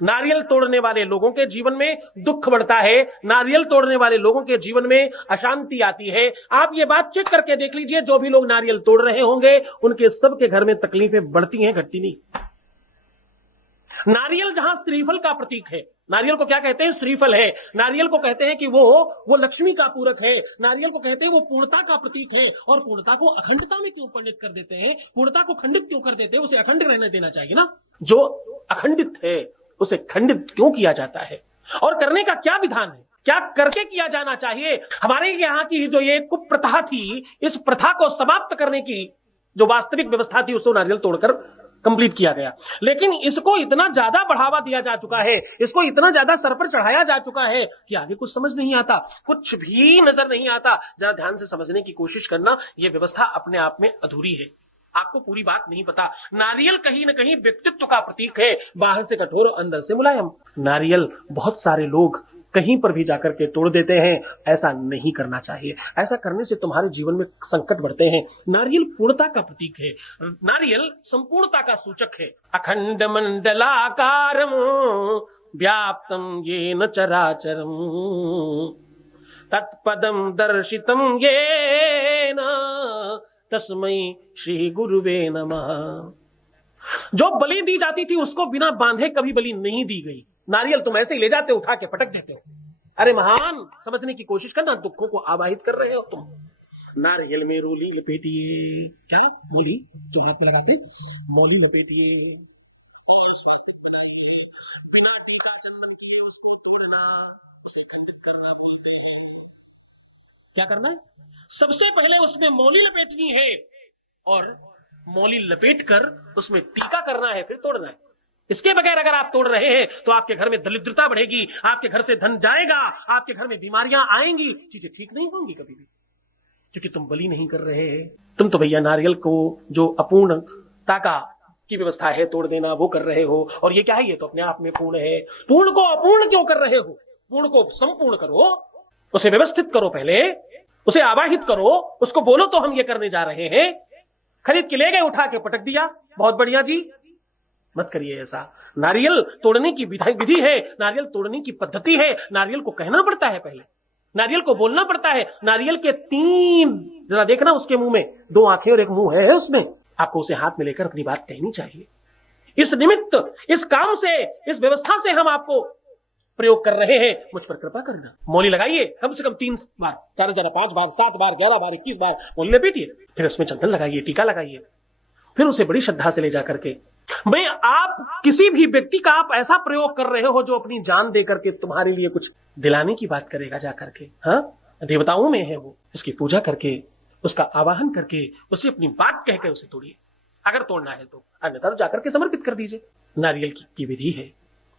नारियल तोड़ने वाले लोगों के जीवन में दुख बढ़ता है, नारियल तोड़ने वाले लोगों के जीवन में अशांति आती है। आप ये बात चेक करके देख लीजिए, जो भी लोग नारियल तोड़ रहे होंगे उनके सबके घर में तकलीफें बढ़ती हैं, घटती नहीं। नारियल जहां श्रीफल का प्रतीक है, नारियल को क्या कहते हैं? श्रीफल है। नारियल को कहते हैं कि वो लक्ष्मी का पूरक है। नारियल को कहते हैं वो पूर्णता का प्रतीक है। और पूर्णता को अखंडता में क्यों परिणत कर देते हैं? पूर्णता को खंडित क्यों कर देते हैं? उसे अखंड रहने देना चाहिए ना। जो अखंडित है उसे खंडित क्यों किया जाता है? और करने का क्या विधान है? क्या करके किया जाना चाहिए? हमारे यहाँ की जो ये कुप्रथा थी, इस प्रथा को समाप्त करने की जो वास्तविक व्यवस्था थी, उसको नारियल तोड़कर कंप्लीट किया गया। लेकिन इसको इतना ज्यादा बढ़ावा दिया जा चुका है, इसको इतना ज्यादा सर पर चढ़ाया जा चुका है कि आगे कुछ समझ नहीं आता, कुछ भी नजर नहीं आता। जरा ध्यान से समझने की कोशिश करना, यह व्यवस्था अपने आप में अधूरी है। आपको पूरी बात नहीं पता। नारियल कहीं न कहीं व्यक्तित्व का प्रतीक है, बाहर से कठोर और अंदर से मुलायम। नारियल बहुत सारे लोग कहीं पर भी जाकर के तोड़ देते हैं। ऐसा नहीं करना चाहिए। ऐसा करने से तुम्हारे जीवन में संकट बढ़ते हैं। नारियल पूर्णता का प्रतीक है, नारियल संपूर्णता का सूचक है। अखंड मंडलाकारम व्याप्तम येन चराचरम तत्पदम दर्शितम येन तस्मै श्री गुरुवे नमः। जो बलि दी जाती थी उसको बिना बांधे कभी बलि नहीं दी गई। नारियल तुम ऐसे ही ले जाते हो, उठा के पटक देते हो। अरे महान, समझने की कोशिश करना, दुखों को आवाहित कर रहे हो तुम। नारियल में रोली लपेटिए, क्या मोली जो हाथ में लगाते, मोली लपेटिए, बिना टीका चंदन किए उसको तोड़ना, उसे खंडित करना बोलते हैं। क्या करना है? सबसे पहले उसमें मौली लपेटनी है और मौली लपेटकर उसमें टीका करना है, फिर तोड़ना है। इसके बगैर अगर आप तोड़ रहे हैं तो आपके घर में दरिद्रता बढ़ेगी, आपके घर से धन जाएगा, आपके घर में बीमारियां आएंगी, चीजें ठीक नहीं होंगी कभी भी, क्योंकि तुम बलि नहीं कर रहे हैं। तुम तो भैया नारियल को जो अपूर्णता का की व्यवस्था है तोड़ देना, वो कर रहे हो। और ये क्या है? ये तो अपने आप में पूर्ण है। पूर्ण को अपूर्ण क्यों कर रहे हो? पूर्ण को संपूर्ण करो, उसे व्यवस्थित करो, पहले उसे आवाहित करो, उसको बोलो तो हम ये करने जा रहे हैं। खरीद के ले गए, उठा के पटक दिया, बहुत बढ़िया जी। मत करिए ऐसा। नारियल तोड़ने की विधि है, नारियल तोड़ने की पद्धति है। नारियल को कहना पड़ता है, पहले नारियल को बोलना पड़ता है। नारियल के 3, जरा देखना उसके मुंह में 2 आंखें और 1 मुंह है उसमें। आपको उसे हाथ में लेकर अपनी बात कहनी चाहिए। इस निमित्त, इस काम से, इस व्यवस्था से हम आपको प्रयोग कर रहे हैं, मुझ पर कृपा करना। मौली लगाइए कम से कम 3 बार, 4 5 बार, 7 बार, 11 बार, 21 बार मौली लपेटिए, फिर उसमें चंदन लगाइए, टीका लगाइए, फिर उसे बड़ी श्रद्धा से ले जाकर के। भाई, आप किसी भी व्यक्ति का आप ऐसा प्रयोग कर रहे हो जो अपनी जान दे करके तुम्हारे लिए कुछ दिलाने की बात करेगा जाकर के। हाँ, देवताओं में है वो, इसकी पूजा करके, उसका आवाहन करके, उसे अपनी बात कहकर उसे तोड़िए अगर तोड़ना है तो, अन्यथा तो जाकर के समर्पित कर दीजिए। नारियल की विधि है,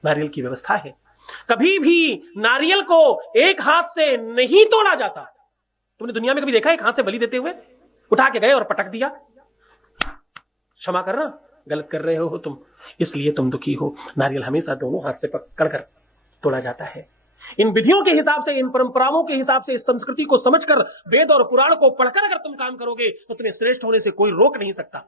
नारियल की व्यवस्था है। कभी भी नारियल को एक हाथ से नहीं तोड़ा जाता। तुमने दुनिया में कभी देखा एक हाथ से बलि देते हुए? उठा के गए और पटक दिया। क्षमा करना, गलत कर रहे हो तुम, इसलिए तुम दुखी हो। नारियल हमेशा दोनों हाथ से पकड़कर तोड़ा जाता है। इन विधियों के हिसाब से, इन परंपराओं के हिसाब से, इस संस्कृति को समझकर, वेद और पुराण को पढ़कर अगर तुम काम करोगे तो तुम्हें श्रेष्ठ होने से कोई रोक नहीं सकता।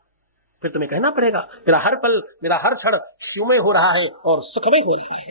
फिर तुम्हें कहना पड़ेगा मेरा हर पल, मेरा हर क्षण शिवमय हो रहा है और सुखमय हो रहा है।